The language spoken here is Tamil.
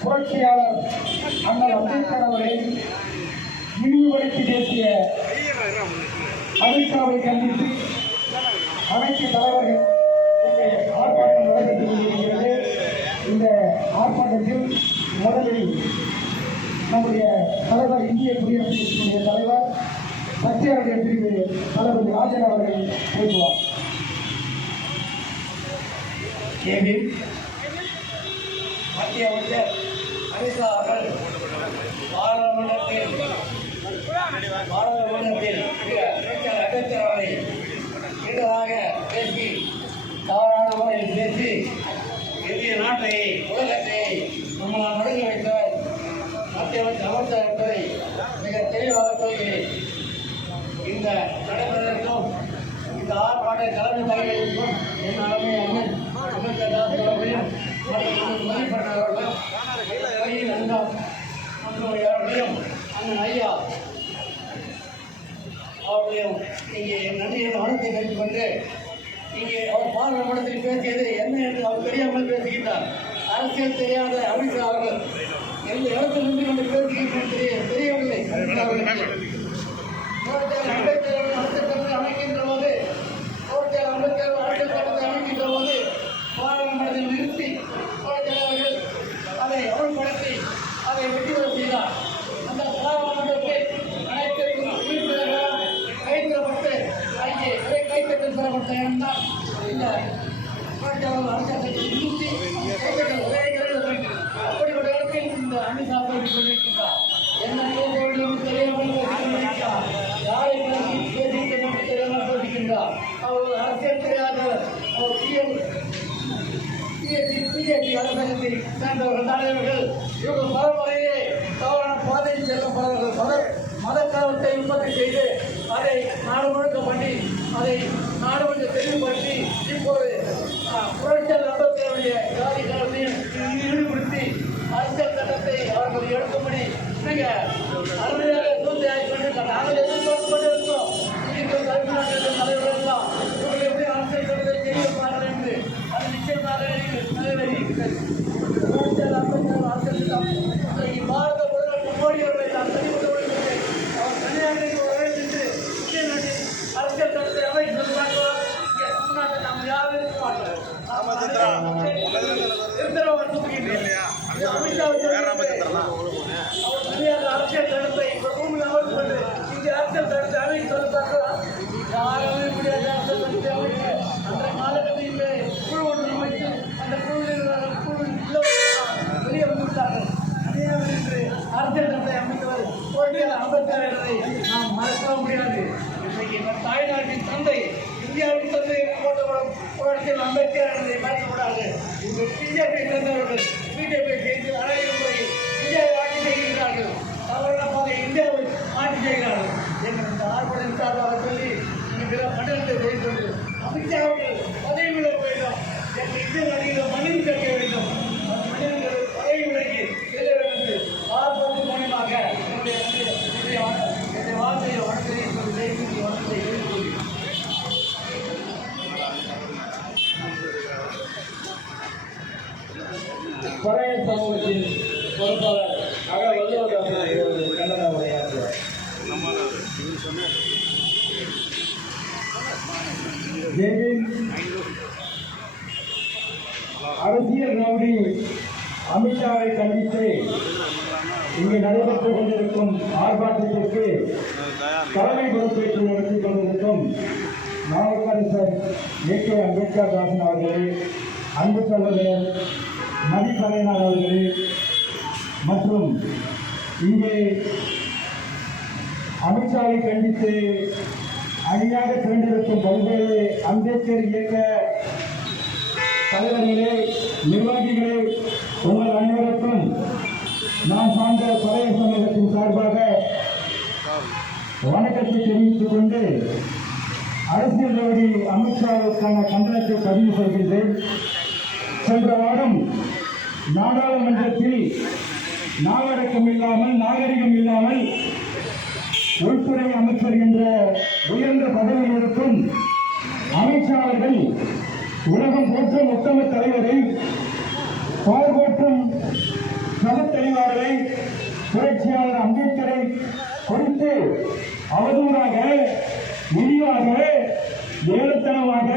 புரட்சியாளர் அண்ணல் அம்பேத்கர் அவரை இழிவுபடுத்தி பேசிய அமித்ஷாவை கண்டித்து அனைத்து தலைவர்கள் ஆர்ப்பாட்டத்தில் முதலில் நம்முடைய தலைவர் இந்திய குடியரசுடைய தலைவர் சத்தியாருடைய பிரிவு தளபதி ராஜன் அவர்கள் பேசுவார். கேள்வி? மத்திய அமைச்சர் அமித்ஷா அவர்கள் பாராளுமன்றத்தில் பாராளுமன்றத்தில் அமைச்சர் அம்பேத்கர் அவரை கிண்டலாக பேசி தவறான முறையில் பேசி இந்திய நாட்டை உலகத்தை நம்மளால் நடுங்க வைத்தவர் மத்திய அமைச்சர் அமித்ஷா என்பதை மிக தெளிவாக சொல்கிறேன் இந்த நடைபெறக்கும் இந்த ஆர்ப்பாட்ட தலைமை தலைவர்களுக்கும் என் அருமை அண்ணன் அம்பேத்கர் தாஸ் அவர்களையும் மற்றும் அவர்களும் அண்ணன் மற்றும் அவர்களையும் அண்ணன் ஐயா அவர்களையும் இங்கே என் நன்றியை வணக்கத்தை தெரிவித்துக் இங்கே அவர் பாராளுமன்றத்தில் பேசியது என்ன என்று அவர் தெரியாமல் பேசுகின்றார். அரசியல் தெரியாத அமித்ஷா அவர்கள் எந்த இடத்தில் நின்று கொண்டு பேசுகின்றனர் தெரிய தெரியவில்லை. அமித்ஷா அம்பேத்கர் அவர்கள் அமைக்கின்ற போது புரட்சியாளர் அம்பேத்கர் அரசியல் சட்டத்தை அமைக்கின்ற போது பாராளுமன்றத்தில் நிறுத்தி புரட்சியாளர் அதை அமல்படுத்தி அதை வெற்றிபெற செய்தார். அந்த பாராளுமன்றத்தில் அனைத்து உறுப்பினர்களும் கைவிடப்பட்டு அங்கே பெறப்பட்ட இந்த புரட்சியாளர் அரசியல் சட்டத்தை நிறுத்தி அப்படிப்பட்ட இடத்தில் இந்த பிஜேபி அரசாங்கத்தை சேர்ந்தவர்கள் தலைவர்கள் இவர்கள் பரம்பரையே தவறான பாதையில் செல்லப்படுறவர்கள் மத மதக்கலவத்தை உற்பத்தி செய்து அதை நாடு முழுக்க பண்ணி அதை நாடு முழுக்க தெளிவுபடுத்தி இப்போது புரட்சியாளர் அம்பேத்கருடைய ஜாதி கலத்தையும் ஈடுபடுத்தி அரசியல் சட்டத்தை அவர்கள் எடுக்கும்படி மிக அருமையாக சூழ்நிலை கொண்டிருக்காங்க நாங்கள் எதிர்பார்த்து கொண்டிருக்கிறோம் இன்றைக்கு தமிழ்நாட்டில் தலைவர்கள் எல்லாம் இவர்கள் எப்படி அரசியல் சட்டத்தை செய்திருப்பார்கள் என்று அது நிச்சயமாக நீங்கள் நிறைவேறியிருக்கிறது புரட்சியாளர் அம்பேத்கர் அரசியல் சட்டம் இன்றைக்கு பாரத பிரதமர் மோடி அவர்களை நான் தெரிவித்துக் கொள்கிறேன் அவர் கன்னியாகுமரிக்கு ஒரு வேலை சென்று இந்திய நாட்டில் அரசியல் சட்டத்தை அமைத்து பார்க்கலாம் இங்கே தமிழ்நாட்டில் நாம் யாரும் இருக்க மாட்டோம் நிரந்தரம் வற்புறுத்துகின்றோம். அமித்ஷாவுக்கு அவர் தனியாக அரசியல் சட்டத்தை இப்ப பூமியில் அமர்ந்து கொண்டு இங்கே அரசியல் சட்டத்தை அமைக்க சொல்லி பார்க்கலாம் யாரும் முடியாத அரசியல் சட்டத்தை அமைக்க அந்த காலகட்டத்திலே குழு ஒன்று அமைத்து அந்த குழுவில் குழு உள்ளவர்கள் வெளியே வந்துவிட்டார்கள் தனியாக நின்று அரசியல் சட்டத்தை அமைத்தவர் போட்டியில் என்பதை நாம் மறக்க முடியாது. இன்றைக்கு நம் தாய்நாட்டின் தந்தை இந்தியாவின் தந்தை போட்டப்படும் போராட்டத்தில் அம்பேத்கர் என்பதை மறக்கக்கூடாது. இந்த பிஜேபி சேர்ந்தவர்கள் பிஜேபி சேர்ந்து அழகிய முறையில் இந்தியாவை ஆட்சி செய்கிறார்கள் தவறான பாதை இந்தியாவை ஆட்சி செய்கிறார்கள். எங்கள் இந்த ஆர்ப்பாட்டம் சார்பாக சொல்லி இங்கே மண்டலத்தை செய்து அமித்ஷா அவர்கள் பதவி விலக வேண்டும் எங்கள் இந்திய பழைய சமூகத்தின் பொறுப்பாளர் அக வல்லுவதாசன் அவர்கள் உரையாற்றுவார் அரசியல் நோடி அமித்ஷாவை கண்டித்து இங்கு நடைபெற்றுக் கொண்டிருக்கும் ஆர்ப்பாட்டத்திற்கு தலைமை பொறுப்பேற்று நடத்திக் கொண்டிருக்கும் நாமக்கரசர் ஏ கே அம்பேத்கர் தாசன் அவர்களே அன்பு சகோதரர் மதிப்பறையனார் அவர்களே மற்றும் இங்கே அமித்ஷாவை கண்டித்து அணியாக திரண்டிருக்கும் பல்வேறு அம்பேத்கர் இயக்க தலைவர்களே நிர்வாகிகளே உங்கள் அனைவருக்கும் நான் சார்ந்த பழைய சமூகத்தின் சார்பாக வணக்கத்தை தெரிவித்துக் கொண்டு அரசியல் ரவுடி அமித்ஷாவுக்கான கண்டனத்தை பதிவு செய்கின்றேன். சென்ற வாரம் நாடாளுமன்றத்தில் நாகரக்கம் இல்லாமல் நாகரிகம் இல்லாமல் உள்துறை அமைச்சர் என்ற உயர்ந்த பதவியில் இருக்கும் அமைச்சர்கள் உலகம் போன்ற உத்தம தலைவரை பால்போற்றும் நலத்தெளிவாளரை புரட்சியாளர் அம்பேத்கரை குறித்து அவதூறாக இழிவாக ஏலத்தனமாக